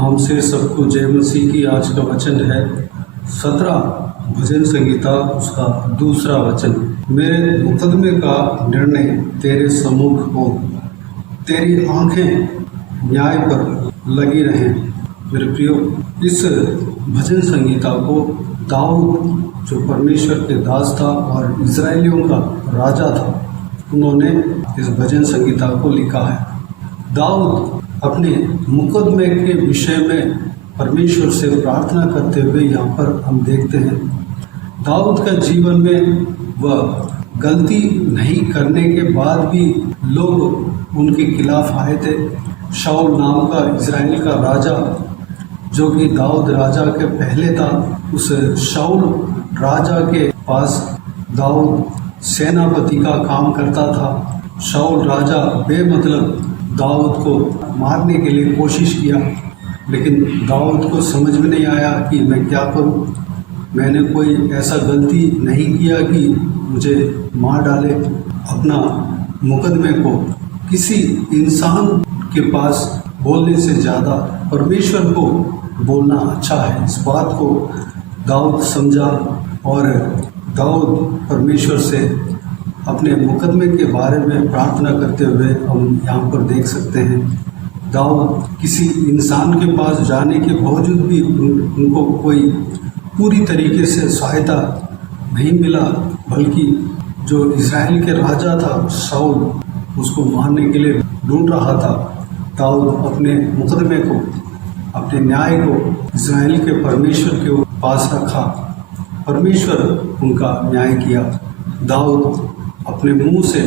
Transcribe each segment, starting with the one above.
नाम से सबको जय मसीह की। आज का वचन है 17 भजन संगीता उसका दूसरा वचन। मेरे मुकदमे का निर्णय तेरे सम्मुख हो, तेरी आंखें न्याय पर लगी रहें। मेरे प्रियो, इस भजन संगीता को दाऊद जो परमेश्वर के दास था और इजराइलियों का राजा था, उन्होंने इस भजन संगीता को लिखा है। दाऊद अपने मुकदमे के विषय में परमेश्वर से प्रार्थना करते हुए यहाँ पर हम देखते हैं। दाऊद का जीवन में वह गलती नहीं करने के बाद भी लोग उनके खिलाफ आए थे। शाऊल नाम का इजराइल का राजा, जो कि दाऊद राजा के पहले था, उस शाऊल राजा के पास दाऊद सेनापति का काम करता था। शाऊल राजा बेमतलब दाऊद को मारने के लिए कोशिश किया, लेकिन दाऊद को समझ में नहीं आया कि मैं क्या करूं। मैंने कोई ऐसा गलती नहीं किया कि मुझे मार डाले। अपना मुकदमे को किसी इंसान के पास बोलने से ज़्यादा परमेश्वर को बोलना अच्छा है। इस बात को दाऊद समझा और दाऊद परमेश्वर से अपने मुकदमे के बारे में प्रार्थना करते हुए हम यहाँ पर देख सकते हैं। दाऊद किसी इंसान के पास जाने के बावजूद भी उनको कोई पूरी तरीके से सहायता नहीं मिला, बल्कि जो इजराइल के राजा था शाऊल, उसको मारने के लिए ढूंढ रहा था। दाऊद अपने मुकदमे को, अपने न्याय को इजराइल के परमेश्वर के पास रखा। परमेश्वर उनका न्याय किया। दाऊद अपने मुंह से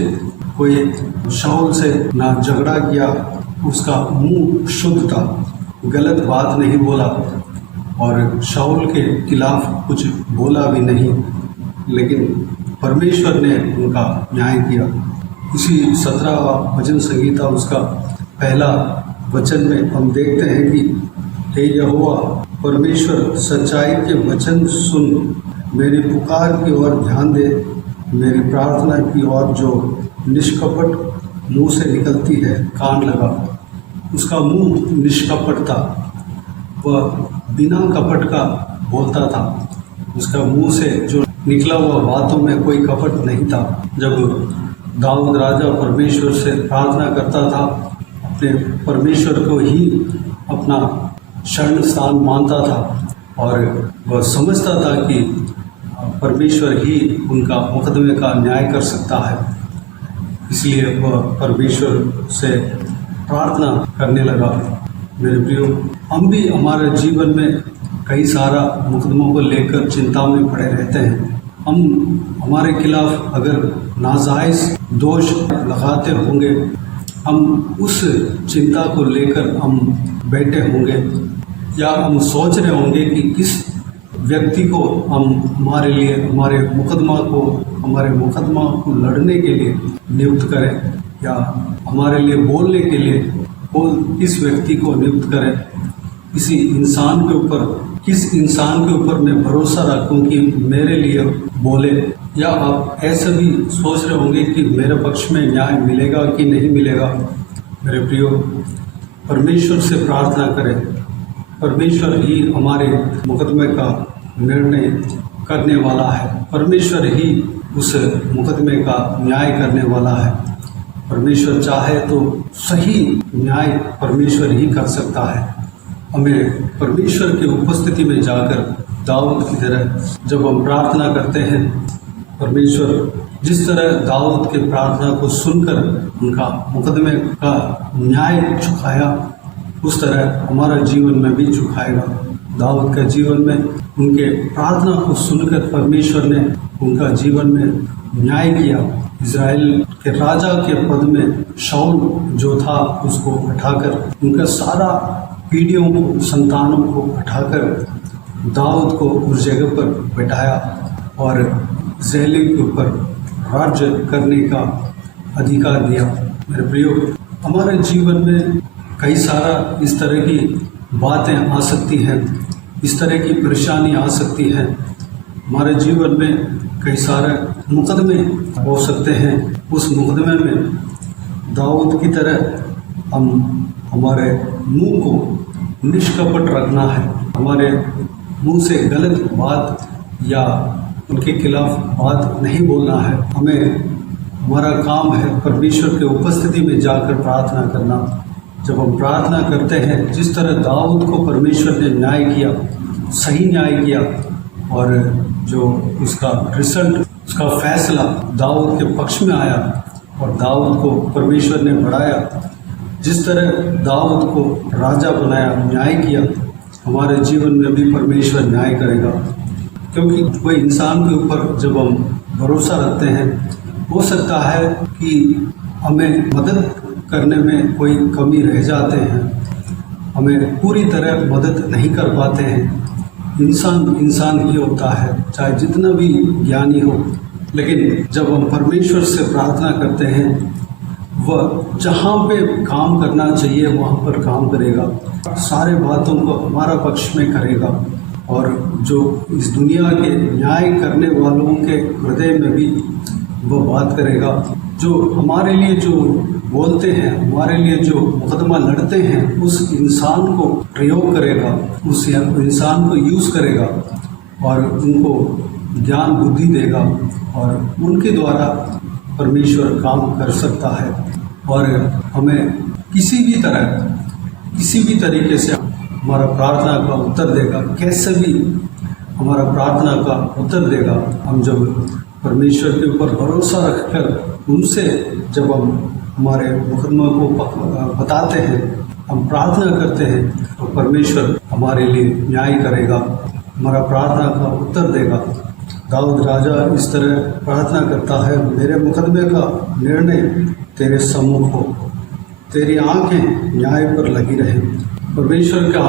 कोई शाऊल से ना झगड़ा किया, उसका मुंह शुद्ध था, गलत बात नहीं बोला और शाऊल के खिलाफ कुछ बोला भी नहीं, लेकिन परमेश्वर ने उनका न्याय किया। इसी 17वां भजन संगीता उसका पहला वचन में हम देखते हैं कि हे यहोवा परमेश्वर, सच्चाई के वचन सुन, मेरी पुकार की ओर ध्यान दे, मेरी प्रार्थना की ओर जो निष्कपट मुंह से निकलती है कान लगा। उसका मुंह निष्कपट था, वह बिना कपट का बोलता था। उसका मुंह से जो निकला हुआ बातों में कोई कपट नहीं था। जब दाऊद राजा परमेश्वर से प्रार्थना करता था, अपने परमेश्वर को ही अपना शरण स्थान मानता था और वह समझता था कि परमेश्वर ही उनका मुकदमे का न्याय कर सकता है, इसलिए वह परमेश्वर से प्रार्थना करने लगा। मेरे प्रियो, हम भी हमारे जीवन में कई सारा मुकदमों को लेकर चिंता में पड़े रहते हैं। हमारे खिलाफ अगर नाजायज दोष लगाते होंगे, हम उस चिंता को लेकर हम बैठे होंगे या हम सोच रहे होंगे कि किस व्यक्ति को हम हमारे लिए हमारे मुकदमा को लड़ने के लिए नियुक्त करें, या हमारे लिए बोलने के लिए किस व्यक्ति को नियुक्त करें। किस इंसान के ऊपर मैं भरोसा रखूं कि मेरे लिए बोले, या आप ऐसा भी सोच रहे होंगे कि मेरे पक्ष में न्याय मिलेगा कि नहीं मिलेगा। मेरे प्रियो, परमेश्वर से प्रार्थना करें। परमेश्वर ही हमारे मुकदमे का निर्णय करने वाला है। परमेश्वर ही उस मुकदमे का न्याय करने वाला है। परमेश्वर चाहे तो सही न्याय परमेश्वर ही कर सकता है। हमें परमेश्वर की उपस्थिति में जाकर दाऊद की तरह जब हम प्रार्थना करते हैं, परमेश्वर जिस तरह दाऊद के प्रार्थना को सुनकर उनका मुकदमे का न्याय चुकाया, उस तरह हमारा जीवन में भी चुकाएगा। दाऊद के जीवन में उनके प्रार्थना को सुनकर परमेश्वर ने उनका जीवन में न्याय किया। इजराइल के राजा के पद में शाऊल जो था, उसको हटाकर, उनका सारा पीढ़ियों को, संतानों को हटाकर दाऊद को उस जगह पर बैठाया और इजराइल के ऊपर राज्य करने का अधिकार दिया। मेरे प्रियो, हमारे जीवन में कई सारा इस तरह की बातें आ सकती हैं, इस तरह की परेशानी आ सकती है। हमारे जीवन में कई सारे मुकदमे हो सकते हैं। उस मुकदमे में दाऊद की तरह हम हमारे मुंह को निष्कपट रखना है। हमारे मुंह से गलत बात या उनके खिलाफ बात नहीं बोलना है। हमारा काम है परमेश्वर के उपस्थिति में जाकर प्रार्थना करना। जब हम प्रार्थना करते हैं, जिस तरह दाऊद को परमेश्वर ने न्याय किया, सही न्याय किया, और जो उसका रिजल्ट, उसका फैसला दाऊद के पक्ष में आया और दाऊद को परमेश्वर ने बढ़ाया, जिस तरह दाऊद को राजा बनाया, न्याय किया, हमारे जीवन में भी परमेश्वर न्याय करेगा। क्योंकि कोई इंसान के ऊपर जब हम भरोसा रखते हैं, हो सकता है कि हमें मदद करने में कोई कमी रह जाते हैं, हमें पूरी तरह मदद नहीं कर पाते हैं। इंसान ही होता है, चाहे जितना भी ज्ञानी हो, लेकिन जब हम परमेश्वर से प्रार्थना करते हैं, वह जहाँ पे काम करना चाहिए वहाँ पर काम करेगा, सारे बातों को हमारा पक्ष में करेगा, और जो इस दुनिया के न्याय करने वालों के हृदय में भी वह बात करेगा। जो हमारे लिए जो बोलते हैं, हमारे लिए जो मुकदमा लड़ते हैं, उस इंसान को प्रयोग करेगा, उस इंसान को यूज़ करेगा और उनको ज्ञान बुद्धि देगा, और उनके द्वारा परमेश्वर काम कर सकता है। और हमें किसी भी तरीके से हमारा प्रार्थना का उत्तर देगा, कैसे भी हमारा प्रार्थना का उत्तर देगा। हम जब परमेश्वर के ऊपर भरोसा रखकर उनसे जब हम हमारे मुकदमा को बताते हैं, हम प्रार्थना करते हैं, तो परमेश्वर हमारे लिए न्याय करेगा, हमारा प्रार्थना का उत्तर देगा। दाऊद राजा इस तरह प्रार्थना करता है, मेरे मुकदमे का निर्णय तेरे सम्मुख हो, तेरी आंखें न्याय पर लगी रहें। परमेश्वर का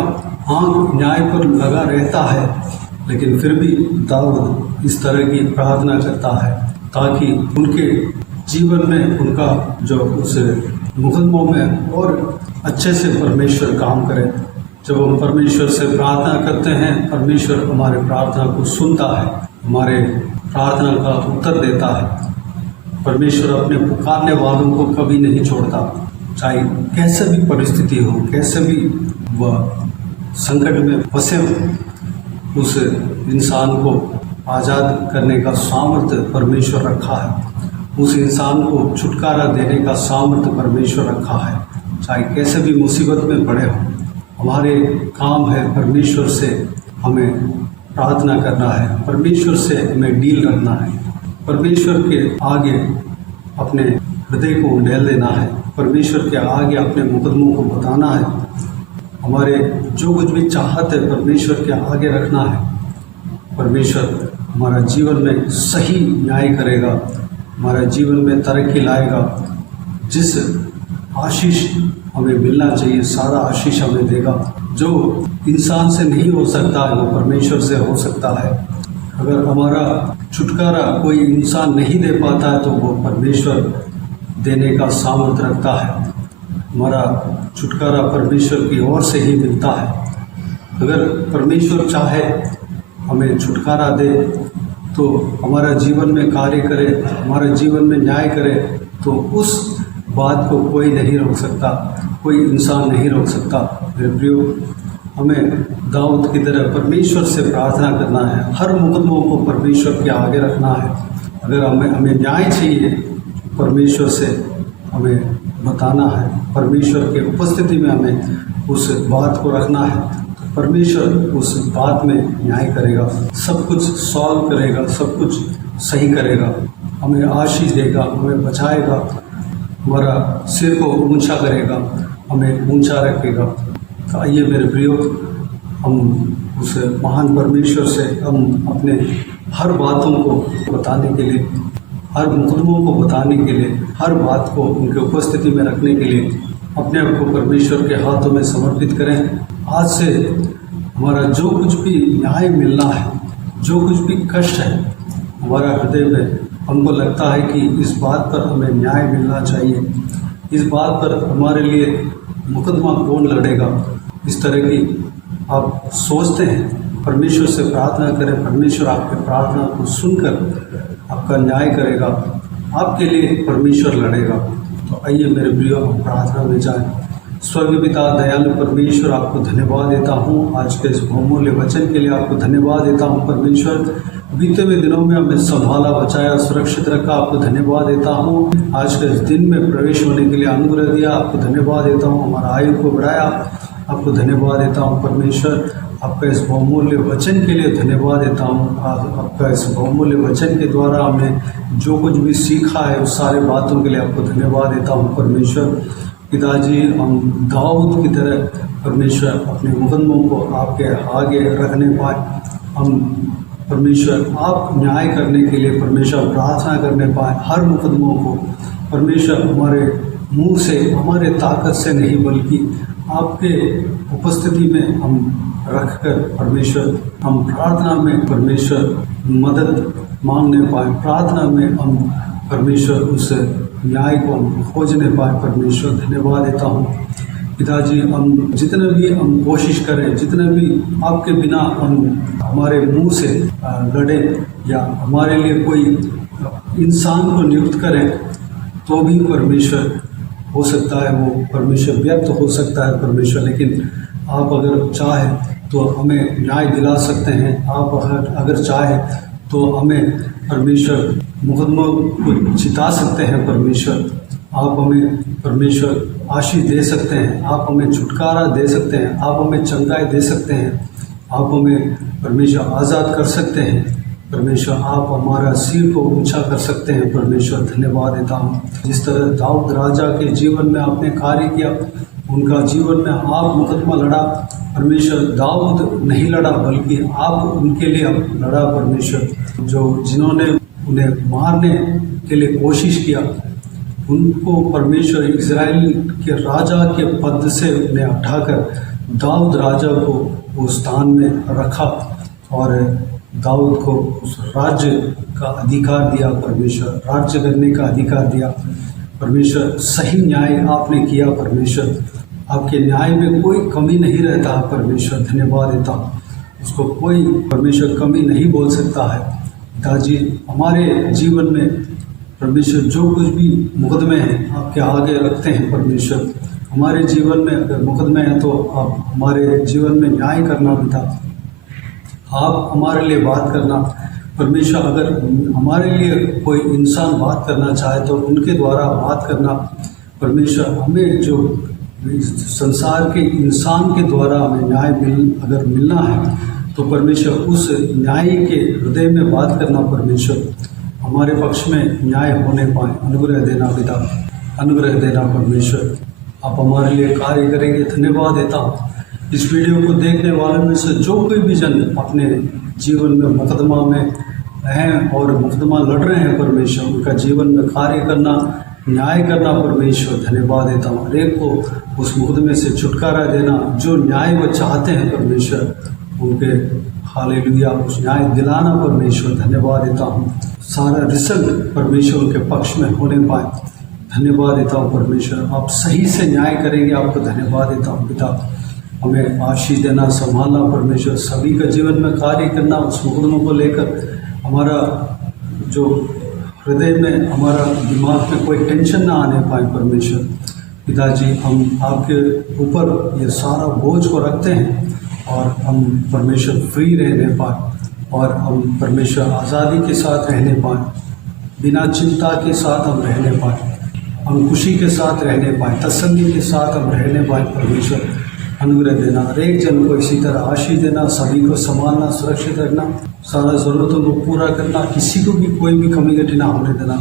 आंख न्याय पर लगा रहता है, लेकिन फिर भी दाऊद इस तरह की प्रार्थना करता है ताकि उनके जीवन में, उनका जो उस मुकदमों में और अच्छे से परमेश्वर काम करे। जब हम परमेश्वर से प्रार्थना करते हैं, परमेश्वर हमारे प्रार्थना को सुनता है, हमारे प्रार्थना का उत्तर देता है। परमेश्वर अपने पुकारने वालों को कभी नहीं छोड़ता, चाहे कैसे भी परिस्थिति हो, कैसे भी वह संकट में फंसे हो, उस इंसान को आज़ाद करने का सामर्थ्य परमेश्वर रखा है, उस इंसान को छुटकारा देने का सामर्थ्य परमेश्वर रखा है। चाहे कैसे भी मुसीबत में पड़े हो, हमारे काम है परमेश्वर से हमें प्रार्थना करना है, परमेश्वर से हमें डील रखना है, परमेश्वर के आगे अपने हृदय को उंडेल देना है, परमेश्वर के आगे अपने मुकदमों को बताना है। हमारे जो कुछ भी चाहत है परमेश्वर के आगे रखना है। परमेश्वर हमारा जीवन में सही न्याय करेगा, हमारा जीवन में तरक्की लाएगा। जिस आशीष हमें मिलना चाहिए, सारा आशीष हमें देगा। जो इंसान से नहीं हो सकता है, वो परमेश्वर से हो सकता है। अगर हमारा छुटकारा कोई इंसान नहीं दे पाता है, तो वो परमेश्वर देने का सामर्थ्य रखता है। हमारा छुटकारा परमेश्वर की ओर से ही मिलता है। अगर परमेश्वर चाहे हमें छुटकारा दे, तो हमारा जीवन में कार्य करे, हमारे जीवन में न्याय करे, तो उस बात को कोई नहीं रोक सकता, कोई इंसान नहीं रोक सकता। मेरे प्रियो, हमें दाऊद की तरह परमेश्वर से प्रार्थना करना है, हर मुकदमों को परमेश्वर के आगे रखना है। अगर हमें न्याय चाहिए, परमेश्वर से हमें बताना है, परमेश्वर के उपस्थिति में हमें उस बात को रखना है, तो परमेश्वर उस बात में न्याय करेगा, सब कुछ सॉल्व करेगा, सब कुछ सही करेगा, हमें आशीष देगा, हमें बचाएगा, हमारा सिर को ऊंचा करेगा, हमें ऊंचा रखेगा। तो आइए मेरे प्रियो, हम उस महान परमेश्वर से हम अपने हर बातों को बताने के लिए, हर मुकदमों को बताने के लिए, हर बात को उनके उपस्थिति में रखने के लिए अपने आप को परमेश्वर के हाथों में समर्पित करें। आज से हमारा जो कुछ भी न्याय मिलना है, जो कुछ भी कष्ट है हमारा हृदय में, हमको लगता है कि इस बात पर हमें न्याय मिलना चाहिए, इस बात पर हमारे लिए मुकदमा कौन लड़ेगा, इस तरह की आप सोचते हैं, परमेश्वर से प्रार्थना करें। परमेश्वर आपके प्रार्थना को सुनकर आपका न्याय करेगा, आपके लिए परमेश्वर लड़ेगा। तो आइए मेरे प्रियो, हम प्रार्थना में जाएं। स्वर्गीय पिता दयालु परमेश्वर, आपको धन्यवाद देता हूँ आज के इस बहुमूल्य वचन के लिए। आपको धन्यवाद देता हूँ परमेश्वर, बीते हुए दिनों में हमें संभाला, बचाया, सुरक्षित रखा। आपको धन्यवाद देता हूँ आज के इस दिन में प्रवेश होने के लिए अनुग्रह दिया। आपको धन्यवाद देता हूँ, हमारा आयु को बढ़ाया। आपको धन्यवाद देता हूँ परमेश्वर, आपका इस बहुमूल्य वचन के लिए धन्यवाद देता हूँ। आपका इस बहुमूल्य वचन के द्वारा हमने जो कुछ भी सीखा है उस सारे बातों के लिए आपको धन्यवाद देता हूँ परमेश्वर। पिताजी, हम दाऊद की तरह परमेश्वर अपने मुकदमों को आपके आगे रखने पाए। हम परमेश्वर आप न्याय करने के लिए परमेश्वर प्रार्थना करने पाए। हर मुकदमों को परमेश्वर हमारे मुंह से, हमारे ताकत से नहीं बल्कि आपके उपस्थिति में हम रखकर परमेश्वर हम प्रार्थना में परमेश्वर मदद मांगने पाए। प्रार्थना में हम परमेश्वर उस न्याय को हम खोजने पाए। परमेश्वर धन्यवाद देता हूँ पिताजी, हम जितने भी हम कोशिश करें, जितने भी आपके बिना हम हमारे मुंह से लड़ें या हमारे लिए कोई इंसान को नियुक्त करें तो भी परमेश्वर हो सकता है वो परमेश्वर व्यक्त हो सकता है परमेश्वर, लेकिन आप अगर चाहें तो हमें न्याय दिला सकते हैं। आप अगर चाहें तो हमें परमेश्वर मुकदमों को जिता सकते हैं परमेश्वर। आप हमें परमेश्वर आशीष दे सकते हैं, आप हमें छुटकारा दे सकते हैं, आप हमें चंगाई दे सकते हैं, आप हमें परमेश्वर आज़ाद कर सकते हैं परमेश्वर। आप हमारा सिर को ऊंचा कर सकते हैं परमेश्वर। धन्यवाद देता हूँ जिस तरह दाऊद राजा के जीवन में आपने कार्य किया, उनका जीवन में आप मुकदमा लड़ा परमेश्वर। दाऊद नहीं लड़ा बल्कि आप उनके लिए लड़ा परमेश्वर। जिन्होंने उन्हें मारने के लिए कोशिश किया उनको परमेश्वर इज़राइल के राजा के पद से उन्हें उठाकर दाऊद राजा को उस स्थान में रखा और दाऊद को उस राज्य का अधिकार दिया परमेश्वर, राज्य करने का अधिकार दिया परमेश्वर। सही न्याय आपने किया परमेश्वर, आपके न्याय में कोई कमी नहीं रहता है परमेश्वर। धन्यवाद देता हूँ, उसको कोई परमेश्वर कमी नहीं बोल सकता है। पिताजी, हमारे जीवन में परमेश्वर जो कुछ भी मुकदमे हैं आपके आगे रखते हैं परमेश्वर। हमारे जीवन में अगर मुकदमे हैं तो आप हमारे जीवन में न्याय करना पिता, आप हमारे लिए बात करना परमेश्वर। अगर हमारे लिए कोई इंसान बात करना चाहे तो उनके द्वारा बात करना परमेश्वर। हमें जो संसार के इंसान के द्वारा हमें न्याय अगर मिलना है तो परमेश्वर उस न्याय के हृदय में बात करना परमेश्वर। हमारे पक्ष में न्याय होने पाए, अनुग्रह देना पिता, अनुग्रह देना परमेश्वर। आप हमारे लिए कार्य करेंगे। धन्यवाद देता हूँ इस वीडियो को देखने वालों में से जो कोई भी जन अपने जीवन में मुकदमा में हैं और मुकदमा लड़ रहे हैं परमेश्वर, उनका जीवन में कार्य करना, न्याय करना परमेश्वर। धन्यवाद देता हूँ हर एक को उस मुकदमे से छुटकारा देना जो न्याय वो चाहते हैं परमेश्वर, उनके हालेलुया उस न्याय दिलाना परमेश्वर। धन्यवाद देता हूँ सारा रिजल्ट परमेश्वर उनके पक्ष में होने पाए। धन्यवाद देता हूँ परमेश्वर, आप सही से न्याय करेंगे। आपको धन्यवाद देता हूँ पिता, हमें आशीष देना, संभालना परमेश्वर। सभी का जीवन में कार्य करना, उस मुकदमों को लेकर हमारा जो हृदय में, हमारा दिमाग में कोई टेंशन ना आने पाए परमेश्वर। पिताजी, हम आपके ऊपर ये सारा बोझ को रखते हैं और हम परमेश्वर फ्री रहने पाए और हम परमेश्वर आज़ादी के साथ रहने पाए, बिना चिंता के साथ हम रहने पाए, हम खुशी के साथ रहने पाए, तसल्ली के साथ हम रहने पाए परमेश्वर। अनुग्रह देना, हर एक जन को इसी तरह आशीष देना, सभी को संभालना, सुरक्षित रखना, सारा ज़रूरतों को पूरा करना, किसी को भी कोई भी कमी घटी ना होने देना,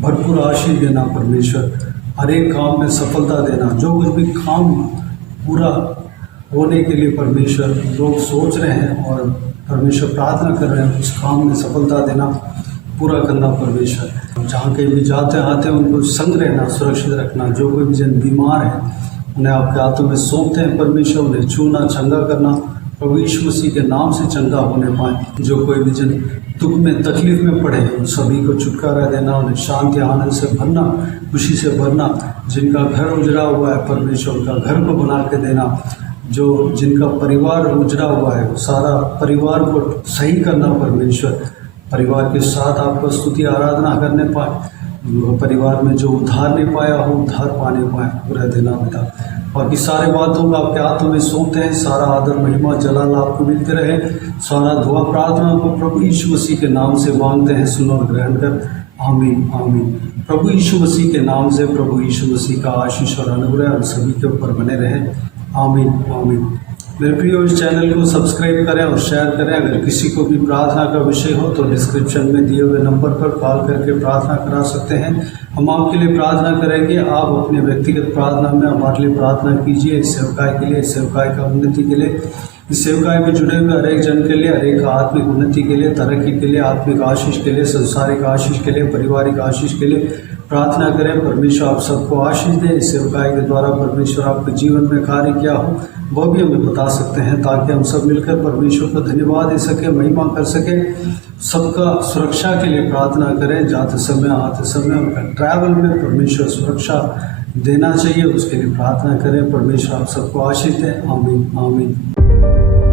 भरपूर आशीष देना परमेश्वर। हर एक काम में सफलता देना, जो कुछ भी काम पूरा होने के लिए परमेश्वर लोग सोच रहे हैं और परमेश्वर प्रार्थना कर रहे हैं, उस काम में सफलता देना, पूरा करना परमेश्वर। जहाँ कहीं भी जाते आते हैं उनको संग रहना, सुरक्षित रखना। जो कोई भी जन बीमार है उन्हें आपके हाथों में सौंपते हैं परमेश्वर, उन्हें छूना, चंगा करना, प्रभु यीशु मसीह के नाम से चंगा होने पाए। जो कोई भी जन दुख में, तकलीफ में पड़े उन सभी को छुटकारा देना, उन्हें शांति, आनंद से भरना, खुशी से भरना। जिनका घर उजड़ा हुआ है परमेश्वर, उनका घर को बना के देना। जिनका परिवार उजड़ा हुआ है, सारा परिवार को सही करना परमेश्वर। परिवार के साथ आपको स्तुति आराधना करने पाए। परिवार में जो उद्धार नहीं पाया हो उद्धार पाने पाए पूरा देना पिता। बाकी सारे बातों का आपके हाथों में सौंपते हैं। सारा आदर महिमा जलाल आपको मिलते रहे। सारा दुआ प्रार्थना को प्रभु यीशु मसीह के नाम से मांगते हैं, सुनो और ग्रहण कर। आमीन आमीन। प्रभु यीशु मसीह के नाम से प्रभु यीशु मसीह का आशीष और अनुग्रह हम सभी के ऊपर बने रहे। आमीन आमीन। मेरे प्रियो, इस चैनल को सब्सक्राइब करें और शेयर करें। अगर किसी को भी प्रार्थना का विषय हो तो डिस्क्रिप्शन में दिए हुए नंबर पर कॉल करके प्रार्थना करा सकते हैं। हम आपके लिए प्रार्थना करेंगे। आप अपने व्यक्तिगत प्रार्थना में हमारे लिए प्रार्थना कीजिए, इस सेवकाई के लिए, इस सेवकाई का उन्नति के लिए, इस सेवकाई में जुड़े हुए हरेक जन के लिए, हरेक आत्मिक उन्नति के लिए, तरक्की के लिए, आत्मिक आशीष के लिए, संसारिक आशीष के लिए, पारिवारिक आशीष के लिए प्रार्थना करें। परमेश्वर आप सबको आशीष दे। इस सेवकाई के द्वारा परमेश्वर आपके जीवन में कार्य क्या हो वह भी हमें बता सकते हैं, ताकि हम सब मिलकर परमेश्वर को धन्यवाद दे सके, महिमा कर सके। सबका सुरक्षा के लिए प्रार्थना करें। जाते समय आते समय उनका ट्रैवल में परमेश्वर सुरक्षा देना चाहिए, उसके लिए प्रार्थना करें। परमेश्वर आप सबको आशीष दें। आमीन आमीन।